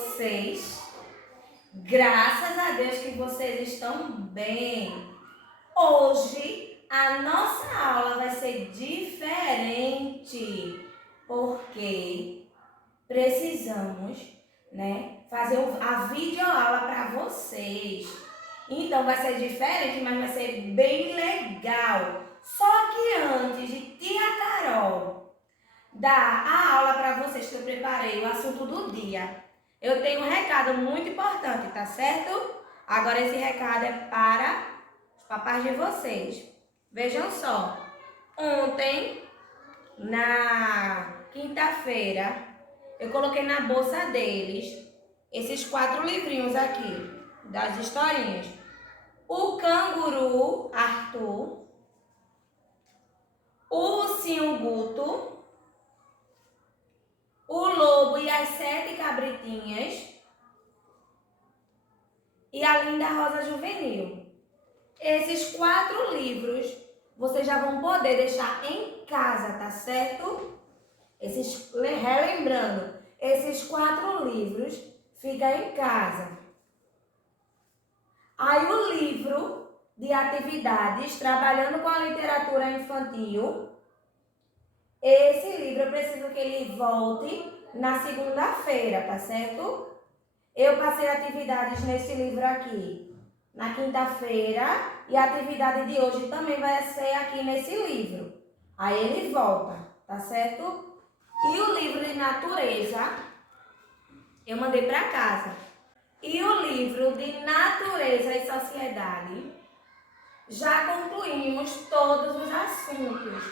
vocês? Graças a Deus que vocês estão bem. Hoje a nossa aula vai ser diferente, porque precisamos, fazer a videoaula para vocês. Então vai ser diferente, mas vai ser bem legal. Só que antes de tia Carol dar a aula para vocês que eu preparei, o assunto do dia, eu tenho um recado muito importante, tá certo? Agora esse recado é para os papais de vocês. Vejam só, ontem, na quinta-feira, eu coloquei na bolsa deles esses 4 livrinhos aqui, das historinhas. O Canguru Arthur, o Ursinho Guto, o Lobo e as 7 Cabritinhas e a Linda Rosa Juvenil. Esses 4 livros vocês já vão poder deixar em casa, tá certo? Relembrando, esses 4 livros ficam em casa. Aí o livro de atividades, trabalhando com a literatura infantil, esse livro eu preciso que ele volte na segunda-feira, tá certo? Eu passei atividades nesse livro aqui na quinta-feira e a atividade de hoje também vai ser aqui nesse livro. Aí ele volta, tá certo? E o livro de natureza eu mandei para casa. E o livro de natureza e sociedade já concluímos todos os assuntos.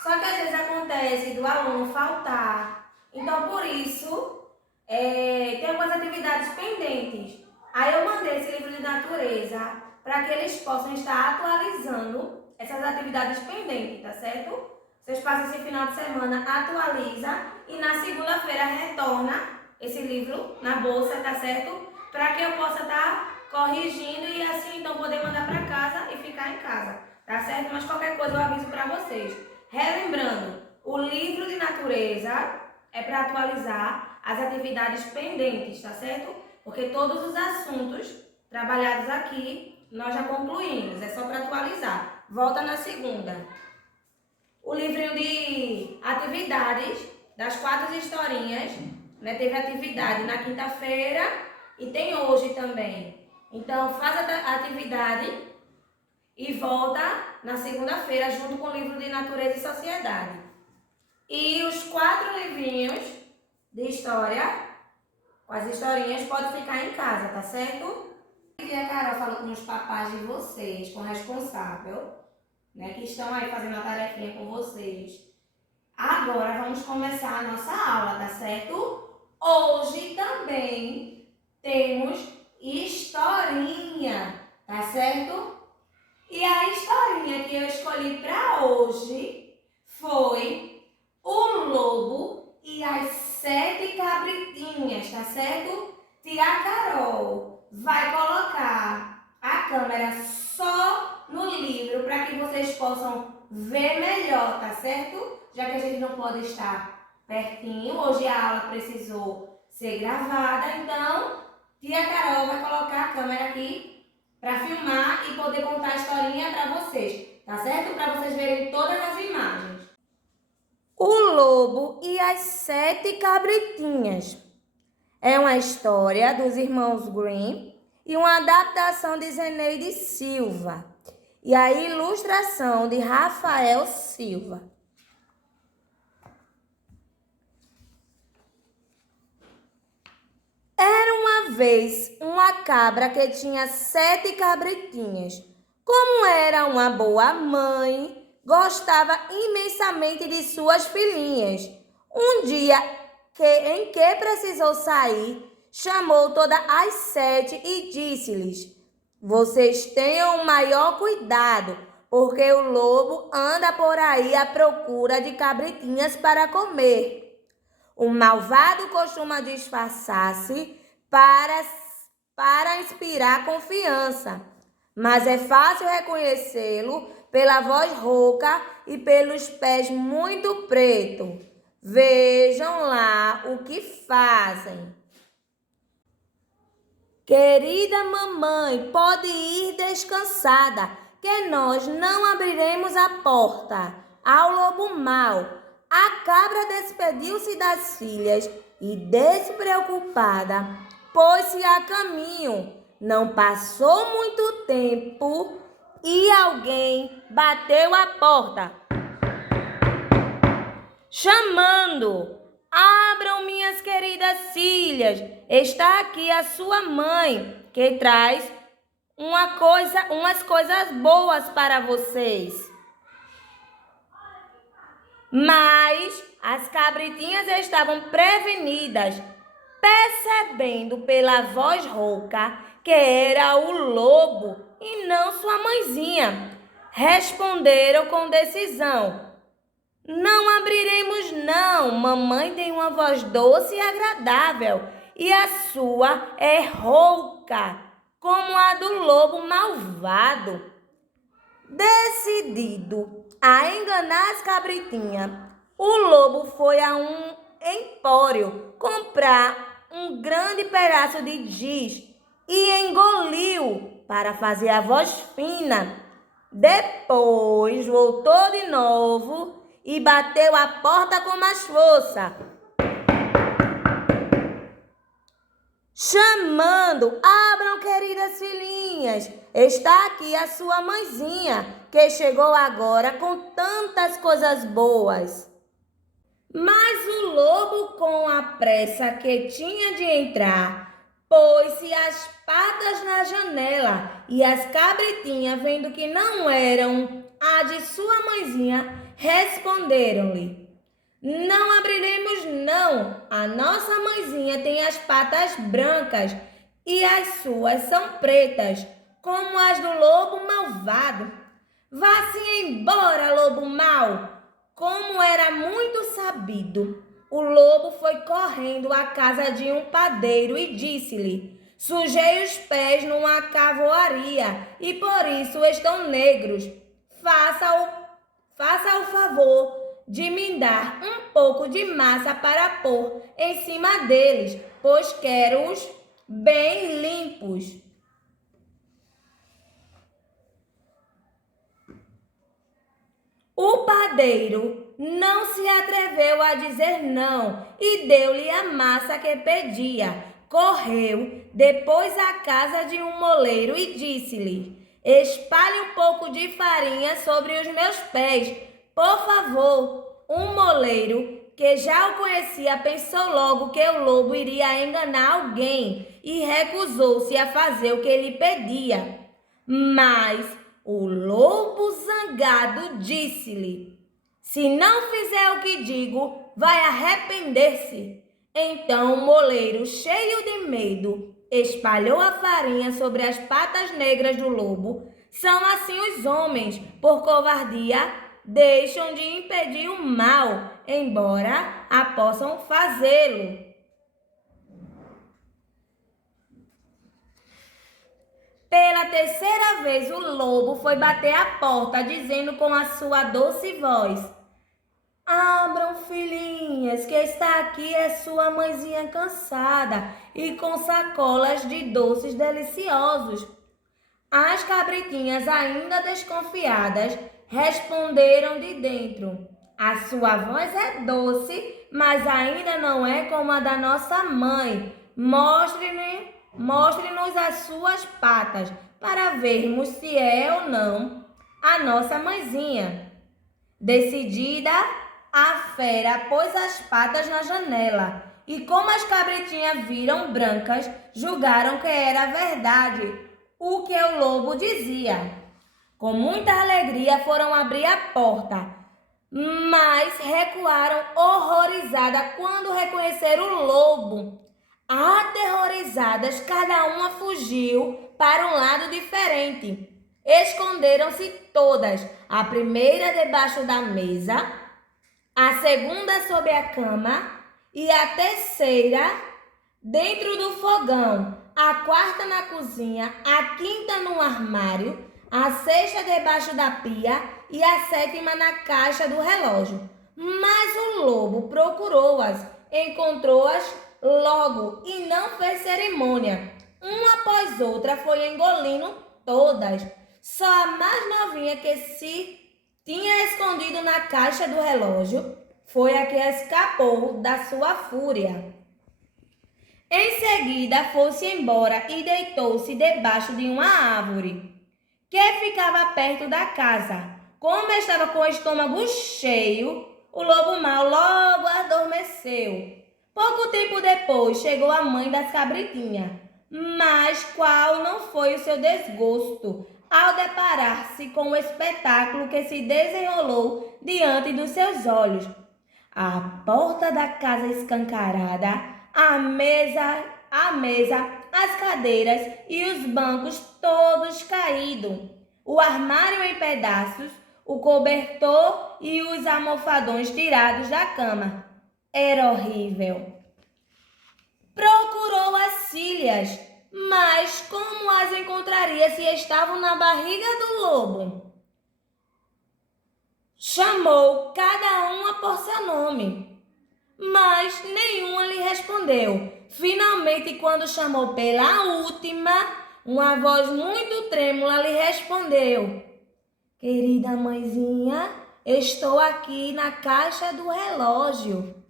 Só que às vezes acontece do aluno faltar. Então, por isso, tem algumas atividades pendentes. Aí eu mandei esse livro de natureza para que eles possam estar atualizando essas atividades pendentes, tá certo? Vocês passam esse final de semana, atualiza e na segunda-feira retorna esse livro na bolsa, tá certo? Para que eu possa estar corrigindo e assim então poder mandar para casa e ficar em casa, tá certo? Mas qualquer coisa eu aviso para vocês. Relembrando, o livro de natureza é para atualizar as atividades pendentes, tá certo? Porque todos os assuntos trabalhados aqui nós já concluímos, é só para atualizar. Volta na segunda. O livrinho de atividades das 4 historinhas, teve atividade na quinta-feira e tem hoje também. Então faz a atividade e volta na segunda-feira junto com o livro de natureza e sociedade. E os 4 livrinhos de história, com as historinhas, podem ficar em casa, tá certo? E a Carol falou com os papais de vocês, com o responsável, que estão aí fazendo a tarefinha com vocês. Agora vamos começar a nossa aula, tá certo? Hoje também temos historinha, tá certo? E a historinha que eu escolhi para hoje foi O Lobo e as 7 Cabritinhas, tá certo? Tia Carol vai colocar a câmera só no livro para que vocês possam ver melhor, tá certo? Já que a gente não pode estar pertinho, hoje a aula precisou ser gravada, então tia Carol vai colocar a câmera aqui para filmar e poder contar a historinha para vocês, tá certo? Para vocês verem todas as imagens. O Lobo e as 7 Cabritinhas é uma história dos irmãos Grimm e uma adaptação de Zeneide Silva e a ilustração de Rafael Silva. Era uma vez uma cabra que tinha 7 cabritinhas. Como era uma boa mãe, gostava imensamente de suas filhinhas. Um dia em que precisou sair, chamou todas as 7 e disse-lhes: vocês tenham o maior cuidado, porque o lobo anda por aí à procura de cabritinhas para comer. O malvado costuma disfarçar-se para inspirar confiança, mas é fácil reconhecê-lo pela voz rouca e pelos pés muito pretos. Vejam lá o que fazem. Querida mamãe, pode ir descansada, que nós não abriremos a porta ao lobo mau. A cabra despediu-se das filhas e, despreocupada, pôs-se a caminho. Não passou muito tempo e alguém bateu a porta, chamando: abram, minhas queridas filhas, está aqui a sua mãe, que traz umas coisas boas para vocês. Mas as cabritinhas estavam prevenidas, percebendo pela voz rouca que era o lobo e não sua mãezinha. Responderam com decisão: não abriremos não, mamãe tem uma voz doce e agradável e a sua é rouca, como a do lobo malvado. Decidido a enganar as cabritinhas, o lobo foi a um empório comprar um grande pedaço de giz e engoliu para fazer a voz fina. Depois voltou de novo e bateu a porta com mais força, chamando: abram, queridas filhinhas, está aqui a sua mãezinha, que chegou agora com tantas coisas boas. Mas o lobo, com a pressa que tinha de entrar, pôs-se as patas na janela e as cabritinhas, vendo que não eram a de sua mãezinha, responderam-lhe: não abriremos não, a nossa mãezinha tem as patas brancas e as suas são pretas, como as do lobo malvado. Vá-se embora, lobo mau! Como era muito sabido, o lobo foi correndo à casa de um padeiro e disse-lhe: sujei os pés numa cavoaria e por isso estão negros. Faça o favor de me dar um pouco de massa para pôr em cima deles, pois quero-os bem limpos. O padeiro não se atreveu a dizer não e deu-lhe a massa que pedia. Correu depois à casa de um moleiro e disse-lhe: espalhe um pouco de farinha sobre os meus pés, por favor. Um moleiro, que já o conhecia, pensou logo que o lobo iria enganar alguém e recusou-se a fazer o que ele pedia. Mas o lobo zangado disse-lhe: se não fizer o que digo, vai arrepender-se. Então o moleiro, cheio de medo, espalhou a farinha sobre as patas negras do lobo. São assim os homens, por covardia, deixam de impedir o mal, embora a possam fazê-lo. Pela terceira vez o lobo foi bater à porta, dizendo com a sua doce voz: abram, filhinhas, que está aqui é sua mãezinha cansada e com sacolas de doces deliciosos. As cabritinhas, ainda desconfiadas, responderam de dentro: a sua voz é doce, mas ainda não é como a da nossa mãe. Mostre-nos as suas patas, para vermos se é ou não a nossa mãezinha. Decidida, a fera pôs as patas na janela, e como as cabritinhas viram brancas, julgaram que era verdade o que o lobo dizia. Com muita alegria foram abrir a porta, mas recuaram horrorizadas quando reconheceram o lobo. Aterrorizadas, cada uma fugiu para um lado diferente. Esconderam-se todas, a primeira debaixo da mesa, a segunda sob a cama e a terceira dentro do fogão, a quarta na cozinha, a quinta no armário, a sexta debaixo da pia e a sétima na caixa do relógio. Mas o lobo procurou-as, encontrou-as logo e não fez cerimônia. uma após outra, foi engolindo todas. Só a mais novinha, que se tinha escondido na caixa do relógio, foi a que escapou da sua fúria. Em seguida, foi-se embora e deitou-se debaixo de uma árvore que ficava perto da casa. Como estava com o estômago cheio, o lobo mau logo adormeceu. Pouco tempo depois, chegou a mãe das cabritinhas. Mas qual não foi o seu desgosto ao deparar-se com o espetáculo que se desenrolou diante dos seus olhos? A porta da casa escancarada, a mesa, as cadeiras e os bancos todos caídos, o armário em pedaços, o cobertor e os almofadões tirados da cama. Era horrível. Procurou as filhas, mas como as encontraria se estavam na barriga do lobo? Chamou cada uma por seu nome, mas nenhuma lhe respondeu. Finalmente, quando chamou pela última, uma voz muito trêmula lhe respondeu: querida mãezinha, estou aqui na caixa do relógio.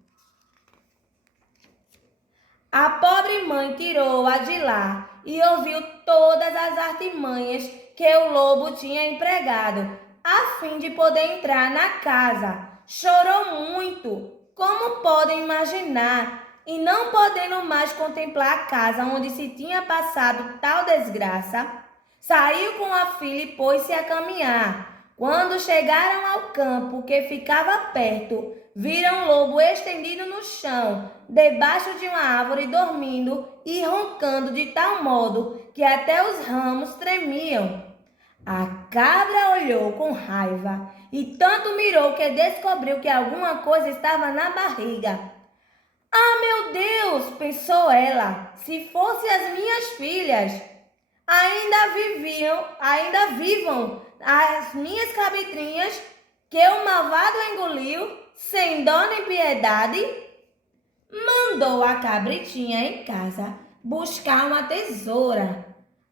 A pobre mãe tirou-a de lá e ouviu todas as artimanhas que o lobo tinha empregado a fim de poder entrar na casa. Chorou muito, como podem imaginar, e não podendo mais contemplar a casa onde se tinha passado tal desgraça, saiu com a filha e pôs-se a caminhar. Quando chegaram ao campo que ficava perto, viram o lobo estendido no chão, debaixo de uma árvore, dormindo e roncando de tal modo que até os ramos tremiam. A cabra olhou com raiva e tanto mirou que descobriu que alguma coisa estava na barriga. Ah, meu Deus, pensou ela, se fossem as minhas filhas, ainda vivam as minhas cabritrinhas que o malvado engoliu, sem dó nem piedade. Mandou a cabritinha em casa buscar uma tesoura,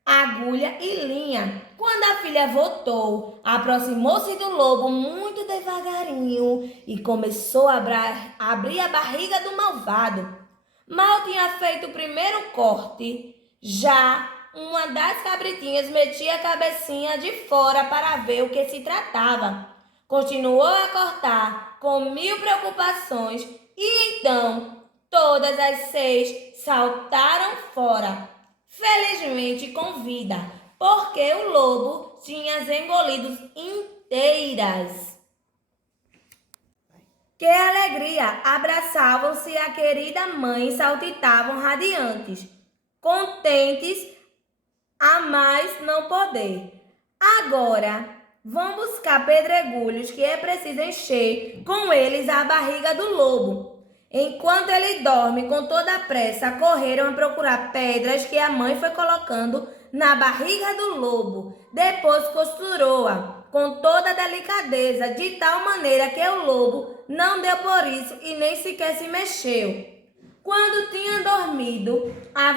agulha e linha. Quando a filha voltou, aproximou-se do lobo muito devagarinho e começou a abrir a barriga do malvado. Mal tinha feito o primeiro corte, já uma das cabritinhas metia a cabecinha de fora para ver o que se tratava. Continuou a cortar com 1000 preocupações e então todas as 6 saltaram fora, felizmente com vida, porque o lobo tinha as engolido inteiras. Que alegria! Abraçavam-se a querida mãe e saltitavam radiantes, contentes a mais não poder. Agora vão buscar pedregulhos que é preciso encher com eles a barriga do lobo. Enquanto ele dorme, com toda a pressa, correram a procurar pedras que a mãe foi colocando na barriga do lobo. Depois costurou-a com toda a delicadeza, de tal maneira que o lobo não deu por isso e nem sequer se mexeu. Quando tinha dormido à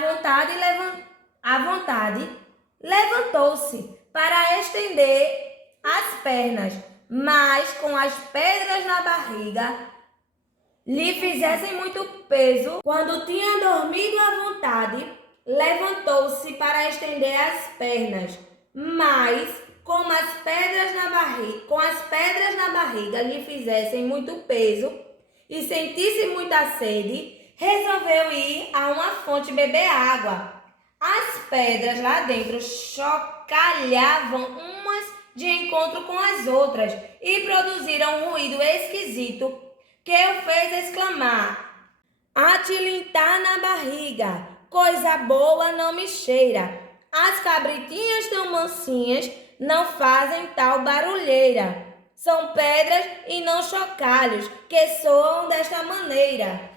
vontade, levantou-se para estender as pernas, mas com as pedras na barriga lhe fizessem muito peso. Quando tinha dormido à vontade, levantou-se para estender as pernas, mas com as pedras na barriga lhe fizessem muito peso e sentisse muita sede, resolveu ir a uma fonte beber água. As pedras lá dentro chocalhavam umas de encontro com as outras e produziram um ruído esquisito que o fez exclamar: atilintar na barriga, coisa boa não me cheira. As cabritinhas tão mansinhas não fazem tal barulheira. São pedras e não chocalhos que soam desta maneira.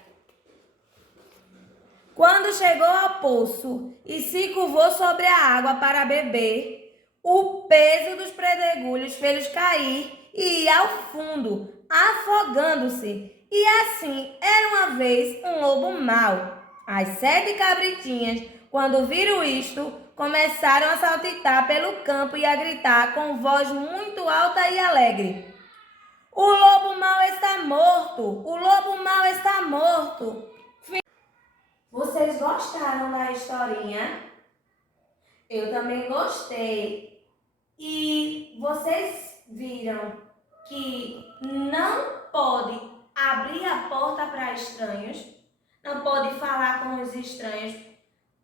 Quando chegou ao poço e se curvou sobre a água para beber, o peso dos pedregulhos fez cair e ir ao fundo, afogando-se. E assim era uma vez um lobo mau. As 7 cabritinhas quando viram isto, começaram a saltitar pelo campo e a gritar com voz muito alta e alegre: o lobo mau está morto! O lobo mau está morto! Vocês gostaram da historinha? Eu também gostei. E vocês viram que não pode abrir a porta para estranhos, não pode falar com os estranhos,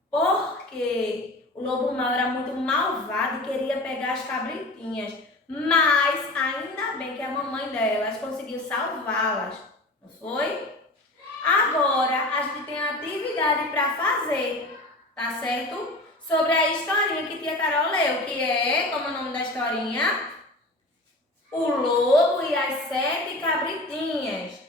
porque o lobo mau era muito malvado e queria pegar as cabritinhas. Mas ainda bem que a mamãe delas conseguiu salvá-las, não foi? Agora a gente tem atividade para fazer, tá certo? Sobre a historinha que tia Carol leu, que é, como é o nome da historinha? O Lobo e as 7 Cabritinhas.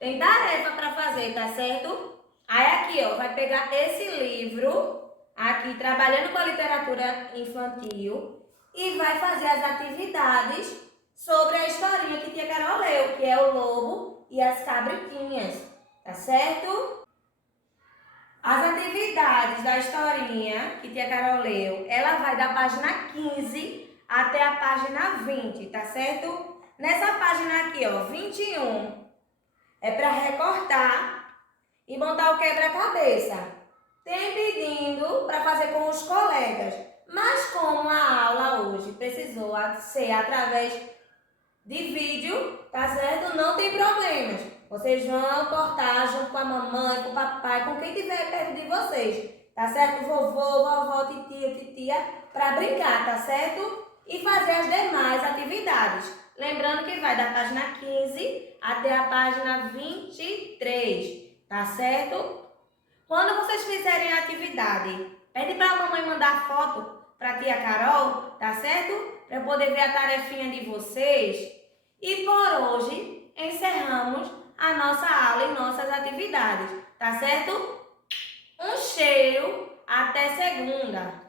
Tem tarefa para fazer, tá certo? Aí aqui, ó, vai pegar esse livro, aqui, Trabalhando com a Literatura Infantil, e vai fazer as atividades sobre a historinha que tia Carol leu, que é o Lobo e as Cabritinhas, tá certo? As atividades da historinha que tia Carol leu, ela vai da página 15 até a página 20, tá certo? Nessa página aqui, ó, 21, é para recortar e montar o quebra-cabeça. Tem pedindo para fazer com os colegas, mas como a aula hoje precisou ser através de vídeo, tá certo? Não tem problemas. Vocês vão cortar junto com a mamãe, com o papai, com quem tiver perto de vocês, tá certo? Vovô, vovó, titio, titia, para brincar, tá certo? E fazer as demais atividades. Lembrando que vai da página 15 até a página 23, tá certo? Quando vocês fizerem a atividade, pede para a mamãe mandar foto para a tia Carol, tá certo? Para eu poder ver a tarefinha de vocês. E por hoje, encerramos a nossa aula e nossas atividades, tá certo? Um cheiro, até segunda!